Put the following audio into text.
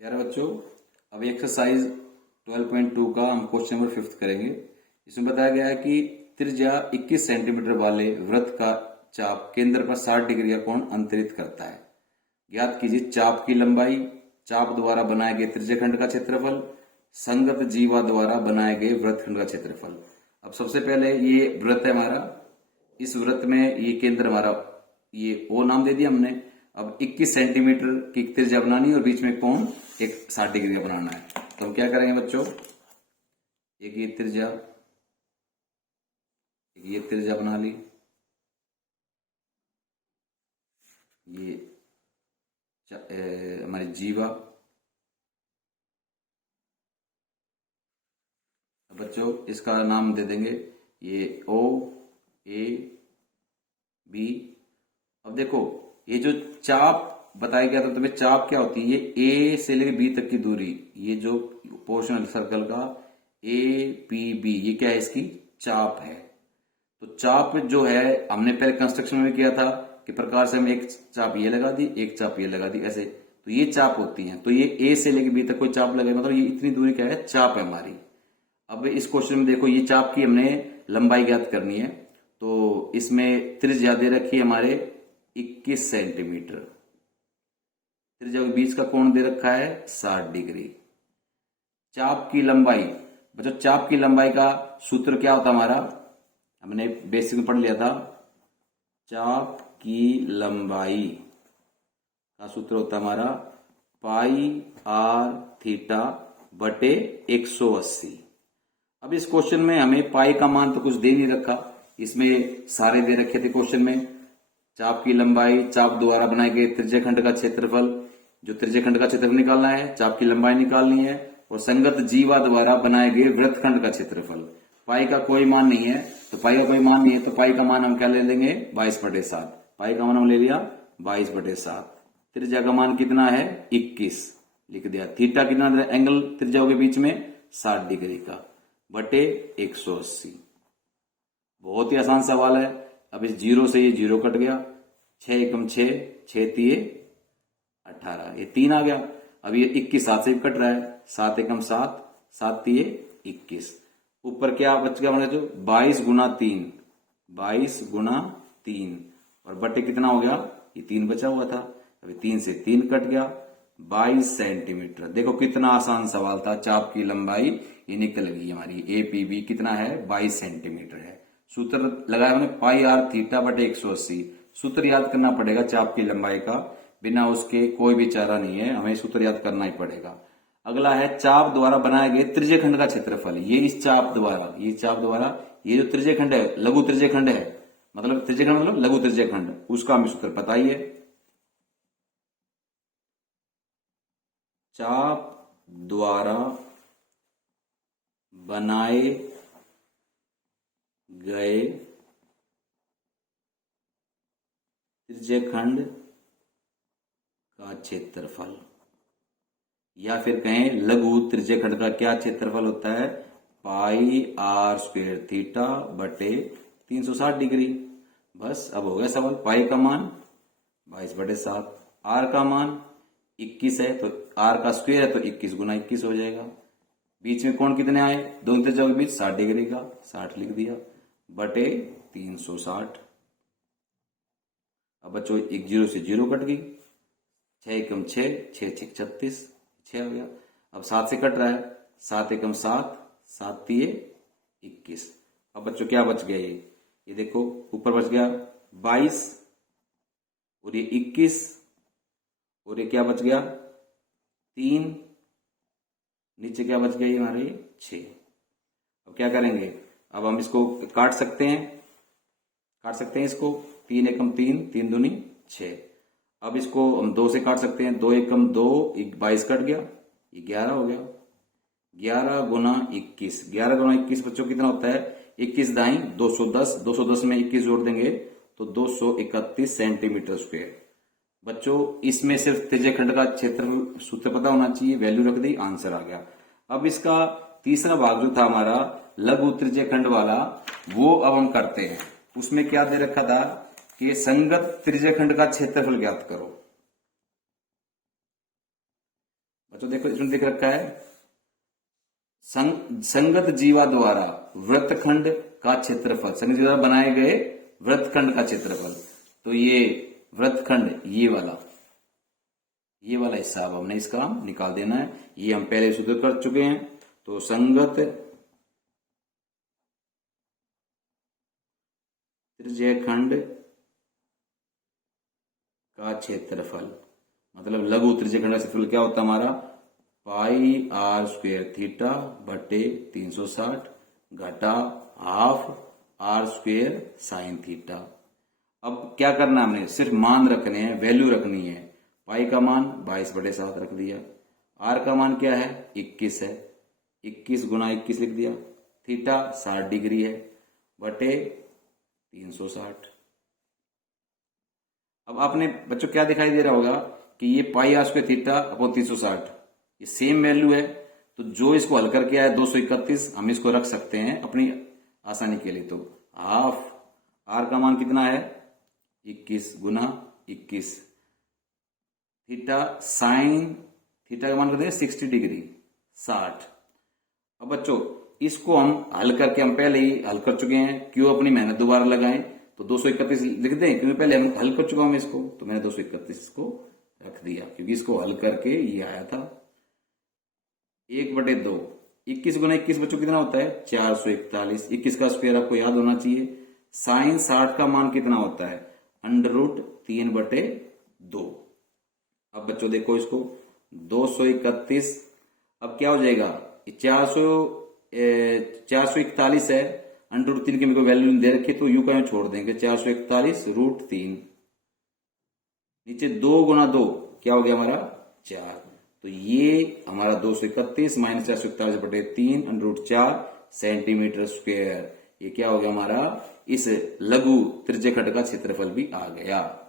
प्यारे बच्चों, अब एक्सरसाइज 12.2 का हम क्वेश्चन नंबर 5 करेंगे। इसमें बताया गया है कि त्रिज्या 21 सेंटीमीटर वाले वृत्त का चाप केंद्र पर 60 डिग्री का कोण अंतरित करता है। ज्ञात कीजिए चाप की लंबाई, चाप द्वारा बनाए गए त्रिज्यखंड का क्षेत्रफल, संगत जीवा द्वारा बनाए गए वृत्तखंड का क्षेत्रफल। अब सबसे पहले ये वृत्त है हमारा, इस वृत्त में ये केंद्र हमारा, ये ओ नाम दे दिया हमने। अब 21 सेंटीमीटर की त्रिज्या बनानी है और बीच में कोण एक 60 डिग्री का बनाना है। तो हम क्या करेंगे बच्चों, एक ये त्रिज्या, एक ये त्रिज्या बना ली, ये हमारी जीवा। अब बच्चों इसका नाम दे देंगे ये ओ ए बी। अब देखो ये जो चाप बताया गया था तुम्हें, चाप क्या होती है, ये ए से लेकर बी तक की दूरी, ये जो पोर्शन सर्कल का ए पी बी, ये क्या है, इसकी चाप है। तो चाप जो है हमने पहले कंस्ट्रक्शन में किया था कि प्रकार से हम एक चाप ये लगा दी, एक चाप ये लगा दी, ऐसे। तो ये चाप होती है। तो ये ए से लेकर बी तक कोई चाप लगे, मतलब ये इतनी दूरी क्या है, चाप है हमारी। अब इस क्वेश्चन में देखो, ये चाप की हमने लंबाई ज्ञात करनी है। तो इसमें त्रिज्या दे रखी है हमारे 21 सेंटीमीटर, त्रिज्या के बीच का कोण दे रखा है 60 डिग्री। चाप की लंबाई, बच्चों चाप की लंबाई का सूत्र क्या होता हमारा, हमने बेसिक में पढ़ लिया था। चाप की लंबाई का सूत्र होता हमारा पाई आर थीटा बटे 180। अब इस क्वेश्चन में हमें पाई का मान तो कुछ दे नहीं रखा, इसमें सारे दे रखे थे क्वेश्चन में। चाप की लंबाई, चाप द्वारा बनाए गए त्रिज्यखंड का क्षेत्रफल, जो त्रिज्यखंड का क्षेत्रफल निकालना है, चाप की लंबाई निकालनी है, और संगत जीवा द्वारा बनाए गए वृत्तखंड का क्षेत्रफल। पाई का कोई मान नहीं है, तो पाई का कोई मान नहीं है, तो पाई का मान हम क्या ले लेंगे, 22/7। पाई का मान हम ले लिया 22/7। त्रिज्या का मान कितना है, 21 लिख दिया। थीटा कितना एंगल त्रिज्याओं के बीच में, 60 डिग्री का, बटे 180। बहुत ही आसान सवाल है। अब इस जीरो से ये जीरो कट गया, 6 एकम 6, 6 तिये 18, ये 3 आ गया। अब ये 21 7 से कट रहा है, 7 एकम 7, 7 तिये 21। ऊपर क्या बच गया हमारे, जो 22 गुना 3, 22 गुना 3, और बटे कितना हो गया, ये 3 बचा हुआ था। अभी 3 से 3 कट गया, 22 सेंटीमीटर। देखो कितना आसान सवाल था। चाप की लंबाई ये निकल गई हमारी, ए पी बी कितना है, 22 सेंटीमीटर है। सूत्र लगाया हमने पाई आर थीटा बटे 180। सूत्र याद करना पड़ेगा चाप की लंबाई का, बिना उसके कोई भी चारा नहीं है, हमें सूत्र याद करना ही पड़ेगा। अगला है चाप द्वारा बनाए गए त्रिज्यखंड का क्षेत्रफल। ये इस चाप द्वारा, ये चाप द्वारा, ये जो त्रिज्यखंड है, लघु त्रिज्यखंड है, मतलब त्रिज्यखंड मतलब लघु त्रिज्यखंड, उसका हमें सूत्र पता ही है। चाप द्वारा बनाए गए त्रिज्यखंड का क्षेत्रफल, या फिर कहें लघु त्रिज्यखंड का क्या क्षेत्रफल होता है, पाई आर स्क्वायर थीटा बटे 360 डिग्री। बस अब हो गया सवाल। पाई का मान 22/7, आर का मान 21 है, तो आर का स्क्वायर है तो 21 गुना 21 हो जाएगा। बीच में कोण कितने आए, दोनों त्रिज्याओं के बीच 60 डिग्री का, 60 लिख दिया, बटे 360। अब बच्चों एक जीरो से जीरो कट गई, 6 एकम 6, 6 6 36, 6 हो गया। अब 7 से कट रहा है, 7 एकम 7, 7 तिये 21। अब बच्चों क्या बच गया, ये देखो ऊपर बच गया 22 और ये 21, और ये क्या बच गया 3, नीचे क्या बच गया ये हमारे 6। अब क्या करेंगे, अब हम इसको काट सकते हैं, इसको 3 एकम 3, 3 दूनी 6। अब इसको हम 2 से काट सकते हैं, 2 एकम 2, 22 कट गया, ये 11 हो गया। 11 गुना 21, 11 गुना 21 बच्चों कितना होता है, 21 दाई 210, 210 में 21 जोड़ देंगे तो 231 सेंटीमीटर स्क्वायर। बच्चों इसमें सिर्फ त्रिज्यखंड का क्षेत्र सूत्र पता होना चाहिए, वैल्यू रख दी, आंसर आ गया। अब इसका तीसरा भाग जो था हमारा लघु त्रिज्यखंड वाला, वो अब हम करते हैं। उसमें क्या दे रखा था कि संगत त्रिज्यखंड का क्षेत्रफल ज्ञात करो। बच्चों देखो इसमें देख रखा है संगत जीवा द्वारा वृत्तखंड का क्षेत्रफल, संगत जीवा द्वारा बनाए गए वृत्तखंड का क्षेत्रफल। तो ये वृत्तखंड ये वाला हिस्सा अब हमने इसका निकाल देना है। ये हम पहले सूत्र कर चुके हैं। तो संगत त्रिज्यखंड का क्षेत्रफल, मतलब लघु त्रिज्यखंड का क्षेत्रफल क्या होता है हमारा, पाई आर स्क्वायर थीटा बटे 360 घटा half r square sine theta. अब क्या करना है, हमने सिर्फ मान रखने हैं, वैल्यू रखनी है। पाई का मान 22/7 रख दिया, आर का मान क्या है 21 है, 21 गुना 21 लिख दिया, थीटा 60 डिग्री है बटे 360। अब आपने बच्चों क्या दिखाई दे रहा होगा कि ये पाई आर स्क्वायर थीटा अपॉन 360 ये सेम वैल्यू है। तो जो इसको हल करके आया 231, हम इसको रख सकते हैं अपनी आसानी के लिए। तो हाफ आर का मान कितना है 21 गुना 21, थीटा साइन थीटा का मान कर दें 60 डिग्री 60। अब बच्चों इसको हम हल करके, हम पहले ही हल कर चुके हैं, क्यों अपनी मेहनत दोबारा लगाएं। तो 231 लिख दें क्योंकि पहले हम हल कर चुका हूं इसको, तो मैंने 231 को रख दिया क्योंकि इसको हल करके ये आया था 1/2। 21 गुना 21 बच्चों कितना होता है 441, 21 का स्क्वायर आपको याद होना चाहिए। साइन 60 का मान कितना होता है √3/2। अब बच्चों देखो इसको 231, अब क्या हो जाएगा 441 है, √3 की मेरे को वैल्यू दे रखी तो यू का मैं छोड़ देंगे 441 √3, नीचे 2 गुना 2 क्या हो गया हमारा 4। तो ये हमारा 231 माइनस 441/3 √4 सेंटीमीटर स्क्वायर, ये क्या हो गया हमारा इस लघु त्रिज्यखंड का क्षेत्रफल भी आ गया।